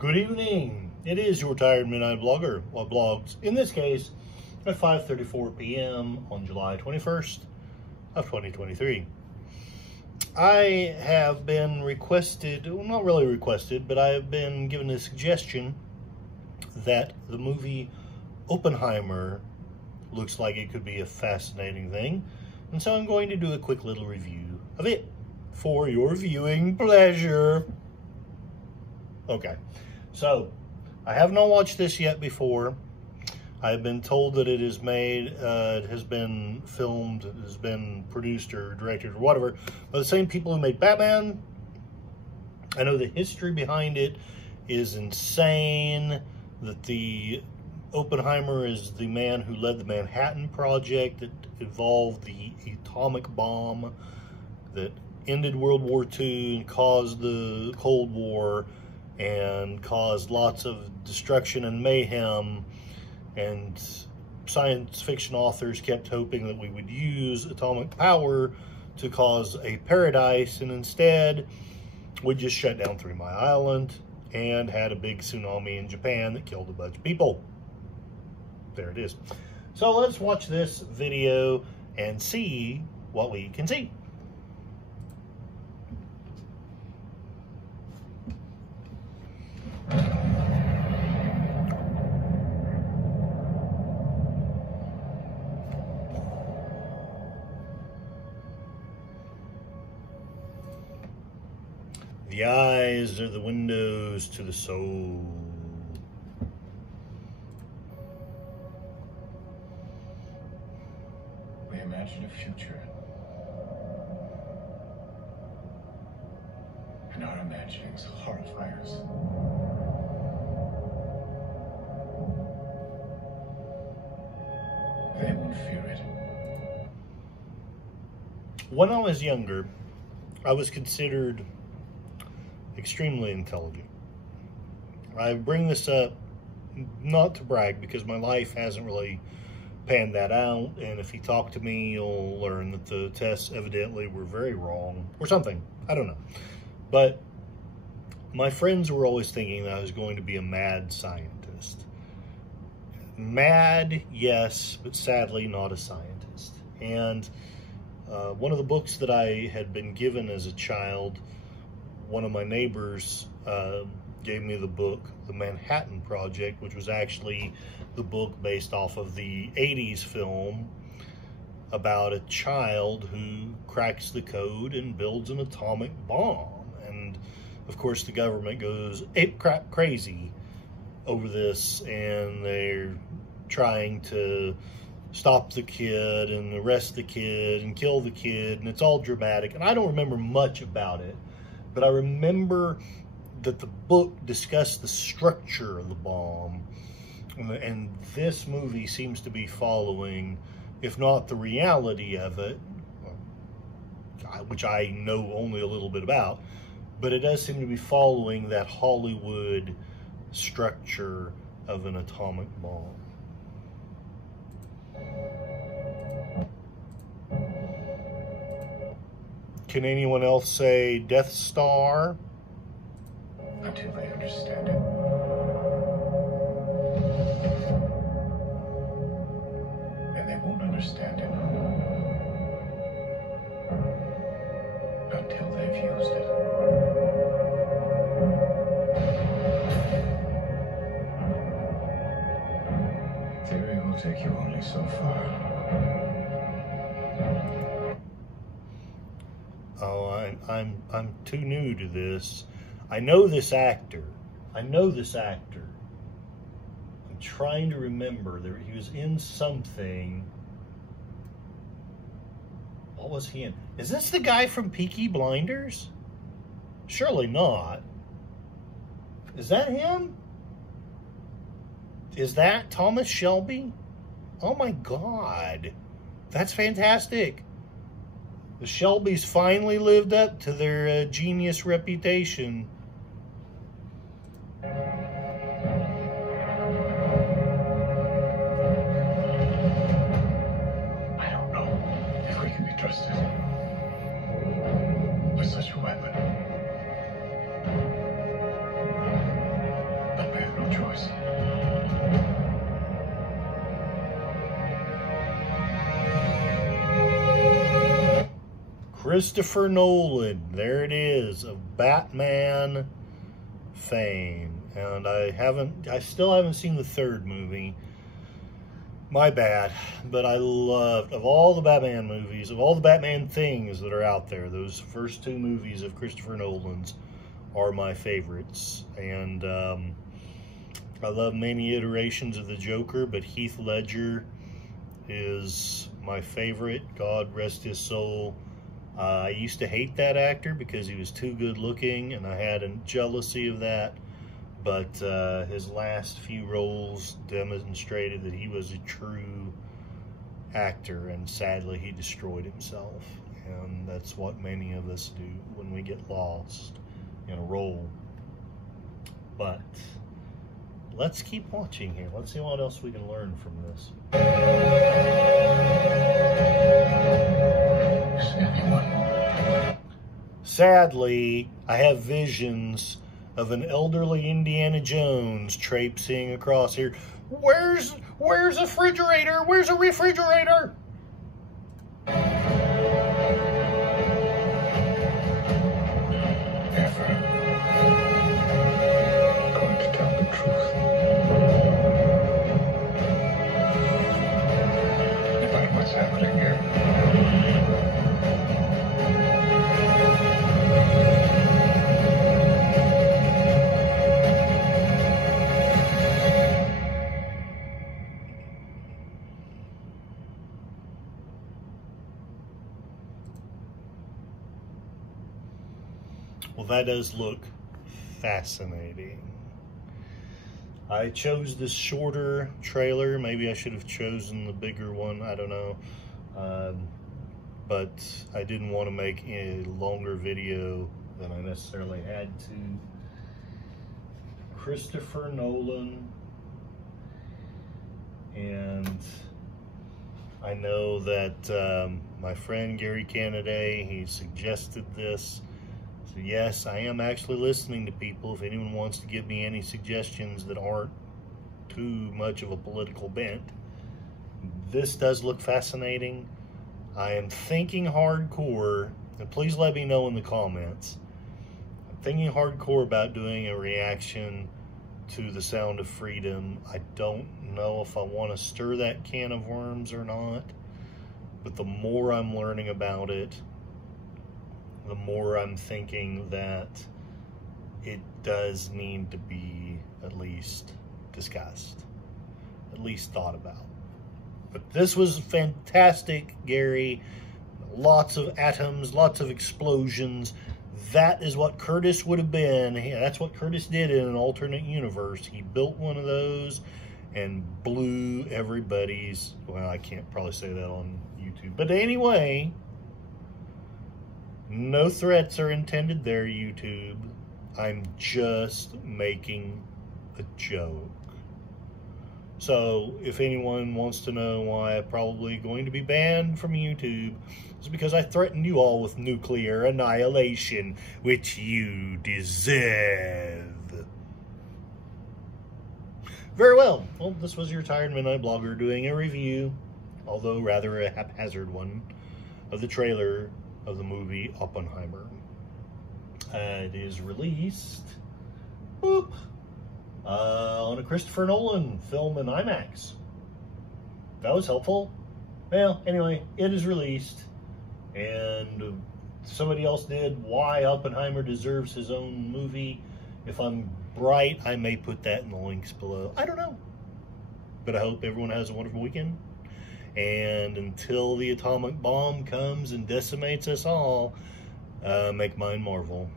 Good evening. It is your Tired Midnight Blogger, or blogs, in this case, at 5:34 p.m. on July 21st of 2023. I have been requested, well, not really requested, but I have been given a suggestion that the movie Oppenheimer looks like it could be a fascinating thing, and so I'm going to do a quick little review of it for your viewing pleasure. Okay, so I have not watched this yet before. I've been told that it is made, it has been filmed, it has been produced or directed or whatever by the same people who made Batman. I know the history behind it is insane, that the Oppenheimer is the man who led the Manhattan Project that involved the atomic bomb that ended World War II and caused the Cold War and caused lots of destruction and mayhem. And science fiction authors kept hoping that we would use atomic power to cause a paradise, and instead we just shut down 3 Mile Island and had a big tsunami in Japan that killed a bunch of people. There it is. So let's watch this video and see what we can see. The eyes are the windows to the soul. We imagine a future, and our imaginings horrify us. They won't fear it. When I was younger, I was considered extremely intelligent. I bring this up not to brag, because my life hasn't really panned that out, and if you talk to me, you'll learn that the tests evidently were very wrong, or something. I don't know. But my friends were always thinking that I was going to be a mad scientist. Mad, yes, but sadly not a scientist. And one of the books that I had been given as a child, one of my neighbors gave me the book, The Manhattan Project, which was actually the book based off of the 80s film about a child who cracks the code and builds an atomic bomb. And of course the government goes ape-crap crazy over this, and they're trying to stop the kid and arrest the kid and kill the kid, and it's all dramatic. And I don't remember much about it, but I remember that the book discussed the structure of the bomb, and this movie seems to be following, if not the reality of it, which I know only a little bit about, but it does seem to be following that Hollywood structure of an atomic bomb. Can anyone else say Death Star? Until they understand it. And they won't understand it until they've used it. Theory will take you only so far. Oh, I'm too new to this. I know this actor. I'm trying to remember. He was in something. What was he in? Is this the guy from Peaky Blinders? Surely not. Is that him? Is that Thomas Shelby? Oh my God. That's fantastic. The Shelbys finally lived up to their genius reputation. I don't know if we can be trusted with such a weapon. Christopher Nolan, there it is, of Batman fame. And I still haven't seen the third movie. My bad. But I loved, of all the Batman movies, of all the Batman things that are out there, those first two movies of Christopher Nolan's are my favorites. And I love many iterations of the Joker, but Heath Ledger is my favorite. God rest his soul. I used to hate that actor because he was too good looking, and I had a jealousy of that. But his last few roles demonstrated that he was a true actor, and sadly he destroyed himself. And that's what many of us do when we get lost in a role. But let's keep watching here. Let's see what else we can learn from this. Is anyone? Sadly, I have visions of an elderly Indiana Jones traipsing across here. Where's a refrigerator? Where's a refrigerator? Never going to tell the truth about what's happening here. Well, that does look fascinating. I chose this shorter trailer. Maybe I should have chosen the bigger one. I don't know. But I didn't want to make a longer video than I necessarily had to. Christopher Nolan. And I know that my friend Gary Canaday, he suggested this. So yes, I am actually listening to people. If anyone wants to give me any suggestions that aren't too much of a political bent. This does look fascinating. I am thinking hardcore, and please let me know in the comments. I'm thinking hardcore about doing a reaction to The Sound of Freedom. I don't know if I want to stir that can of worms or not, but the more I'm learning about it, the more I'm thinking that it does need to be at least discussed, at least thought about. But this was fantastic, Gary. Lots of atoms, lots of explosions. That is what Curtis would have been. That's what Curtis did in an alternate universe. He built one of those and blew everybody's, well, I can't probably say that on YouTube. But anyway, no threats are intended there, YouTube. I'm just making a joke. So if anyone wants to know why I'm probably going to be banned from YouTube, it's because I threatened you all with nuclear annihilation, which you deserve. Very well. Well, this was your Tired Midnight Blogger doing a review, although rather a haphazard one, of the trailer of the movie Oppenheimer. It is released on a Christopher Nolan film in IMAX. That was helpful. Well, anyway, it is released, and somebody else did why Oppenheimer deserves his own movie. If I'm bright, I may put that in the links below. I don't know. But I hope everyone has a wonderful weekend. And until the atomic bomb comes and decimates us all, make mine marvel.